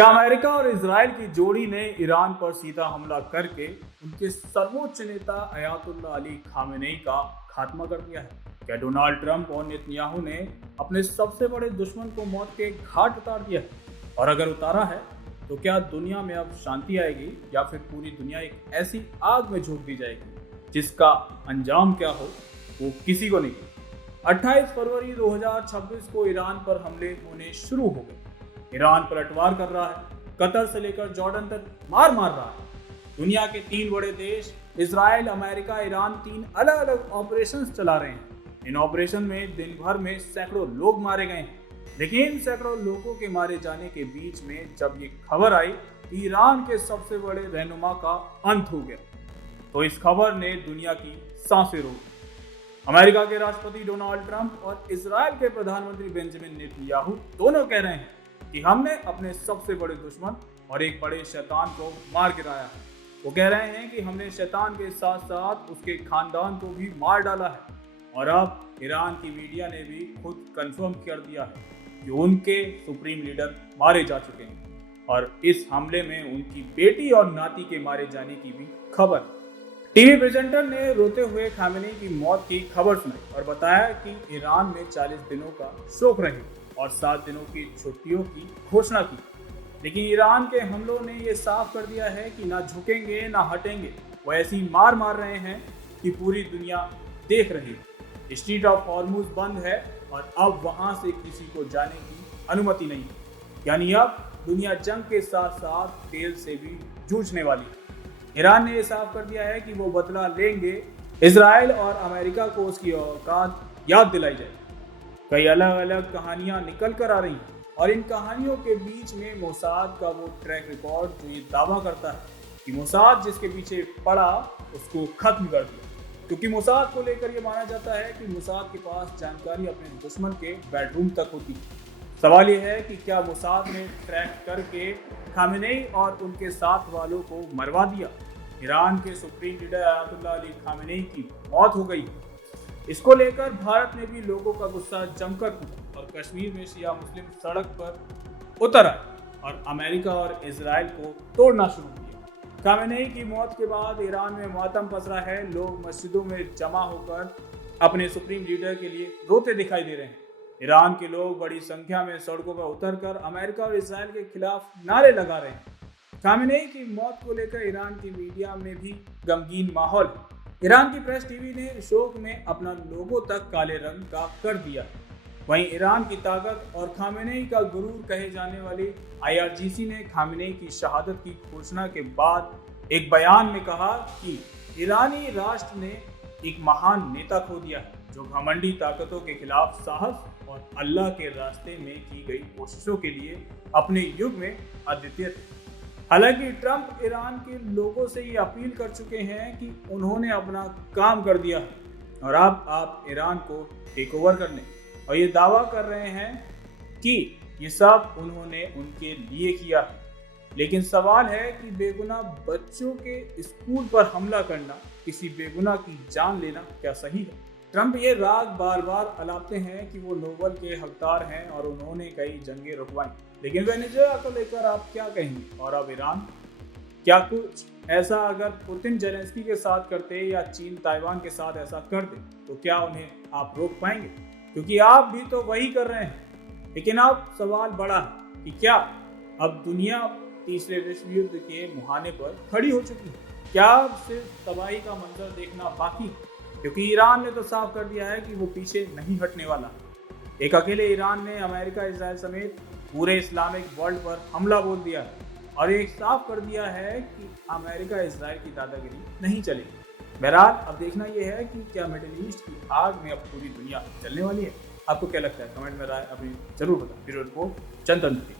क्या अमेरिका और इजराइल की जोड़ी ने ईरान पर सीधा हमला करके उनके सर्वोच्च नेता अयातुल्लाह अली खामेनेई का खात्मा कर दिया है? क्या डोनाल्ड ट्रंप और नेतन्याहू ने अपने सबसे बड़े दुश्मन को मौत के घाट उतार दिया है? और अगर उतारा है तो क्या दुनिया में अब शांति आएगी या फिर पूरी दुनिया एक ऐसी आग में झोंक दी जाएगी जिसका अंजाम क्या हो वो किसी को नहीं पता। 28 फरवरी 2026 को ईरान पर हमले होने शुरू हो गए। ईरान पलटवार कर रहा है, कतर से लेकर जॉर्डन तक मार रहा है। दुनिया के 3 बड़े देश इजराइल, अमेरिका, ईरान 3 अलग अलग ऑपरेशंस चला रहे हैं। इन ऑपरेशन में दिन भर में सैकड़ों लोग मारे गए हैं, लेकिन सैकड़ों लोगों के मारे जाने के बीच में जब ये खबर आई कि ईरान के सबसे बड़े रहनुमा का अंत हो गया, तो इस खबर ने दुनिया की सांसें रोक दी। अमेरिका के राष्ट्रपति डोनाल्ड ट्रंप और इजराइल के प्रधानमंत्री बेंजामिन नेतन्याहू दोनों कह रहे हैं कि हमने अपने सबसे बड़े दुश्मन और एक बड़े शैतान को मार गिराया है। वो कह रहे हैं कि हमने शैतान के साथ साथ उसके खानदान को भी मार डाला है। और अब ईरान की मीडिया ने भी खुद कंफर्म कर दिया है कि उनके सुप्रीम लीडर मारे जा चुके हैं और इस हमले में उनकी बेटी और नाती के मारे जाने की भी खबर। टीवी प्रेजेंटर ने रोते हुए खामेनेई की मौत की खबर सुनाई और बताया कि ईरान में 40 दिनों का शोक रहेगा और 7 दिनों की छुट्टियों की घोषणा की। लेकिन ईरान के हमलों ने ये साफ कर दिया है कि ना झुकेंगे ना हटेंगे। वो ऐसी मार रहे हैं कि पूरी दुनिया देख रही है। स्ट्रीट ऑफ हॉर्मुज बंद है और अब वहां से किसी को जाने की अनुमति नहीं है। यानी अब दुनिया जंग के साथ साथ तेल से भी जूझने वाली है। ईरान ने यह साफ कर दिया है कि वो बदला लेंगे। इजराइल और अमेरिका को उसकी औकात याद दिलाई जाएगी। कई अलग अलग कहानियां निकल कर आ रही हैं और इन कहानियों के बीच में मोसाद का वो ट्रैक रिकॉर्ड जो ये दावा करता है कि मोसाद जिसके पीछे पड़ा उसको खत्म कर दिया, क्योंकि मोसाद को लेकर ये माना जाता है कि मोसाद के पास जानकारी अपने दुश्मन के बेडरूम तक होती है। सवाल ये है कि क्या मोसाद ने ट्रैक करके खामेनेई और उनके साथ वालों को मरवा दिया? ईरान के supreme leader Ayatollah Ali Khamenei की मौत हो गई। इसको लेकर भारत में भी लोगों का गुस्सा जमकर फूटा और कश्मीर में शिया मुस्लिम सड़क पर उतर आए और अमेरिका और इजराइल को तोड़ना शुरू किया। खामेनेई की मौत के बाद ईरान में मातम पसरा है। लोग मस्जिदों में जमा होकर अपने सुप्रीम लीडर के लिए रोते दिखाई दे रहे हैं। ईरान के लोग बड़ी संख्या में सड़कों पर उतरकर अमेरिका और इजराइल के खिलाफ नारे लगा रहे हैं। खामेनेई की मौत को लेकर ईरान की मीडिया में भी गमगीन माहौल है। ईरान की प्रेस टीवी ने शोक में अपना लोगो तक काले रंग का कर दिया। वहीं ईरान की ताकत और खामेनेई का गुरूर कहे जाने वाली IRGC ने खामेनेई की शहादत की घोषणा के बाद एक बयान में कहा कि ईरानी राष्ट्र ने एक महान नेता खो दिया है जो घमंडी ताकतों के खिलाफ साहस और अल्लाह के रास्ते में की गई कोशिशों के लिए अपने युग में अद्वितीय थे। हालांकि ट्रंप ईरान के लोगों से ये अपील कर चुके हैं कि उन्होंने अपना काम कर दिया है और अब आप ईरान को टेक ओवर कर लें, और ये दावा कर रहे हैं कि ये सब उन्होंने उनके लिए किया है। लेकिन सवाल है कि बेगुनाह बच्चों के स्कूल पर हमला करना, किसी बेगुनाह की जान लेना क्या सही है? ट्रंप ये राग बार बार अलापते हैं कि वो नोबेल के हकदार हैं और उन्होंने कई जंगें रुकवाई, लेकिन वेनेजुएला को लेकर आप क्या कहेंगे? और अब ईरान, क्या कुछ ऐसा अगर पुतिन जेलेंस्की के साथ करते या चीन ताइवान के साथ ऐसा कर दे तो क्या उन्हें आप रोक पाएंगे? क्योंकि आप भी तो वही कर रहे हैं। लेकिन अब सवाल बड़ा है कि क्या अब दुनिया तीसरे विश्व युद्ध के मुहाने पर खड़ी हो चुकी है? क्या अब सिर्फ तबाही का मंजर देखना बाकी है? क्योंकि ईरान ने तो साफ कर दिया है कि वो पीछे नहीं हटने वाला। एक अकेले ईरान ने अमेरिका, इजराइल समेत पूरे इस्लामिक वर्ल्ड पर हमला बोल दिया है और एक साफ कर दिया है कि अमेरिका इजराइल की दादागिरी नहीं चलेगी। बहरहाल अब देखना यह है कि क्या मिडिल ईस्ट की आग में अब पूरी दुनिया चलने वाली है। आपको क्या लगता है? कमेंट में राय अपनी जरूर बताएं। ब्यूरो रिपोर्ट, जनतंत्र।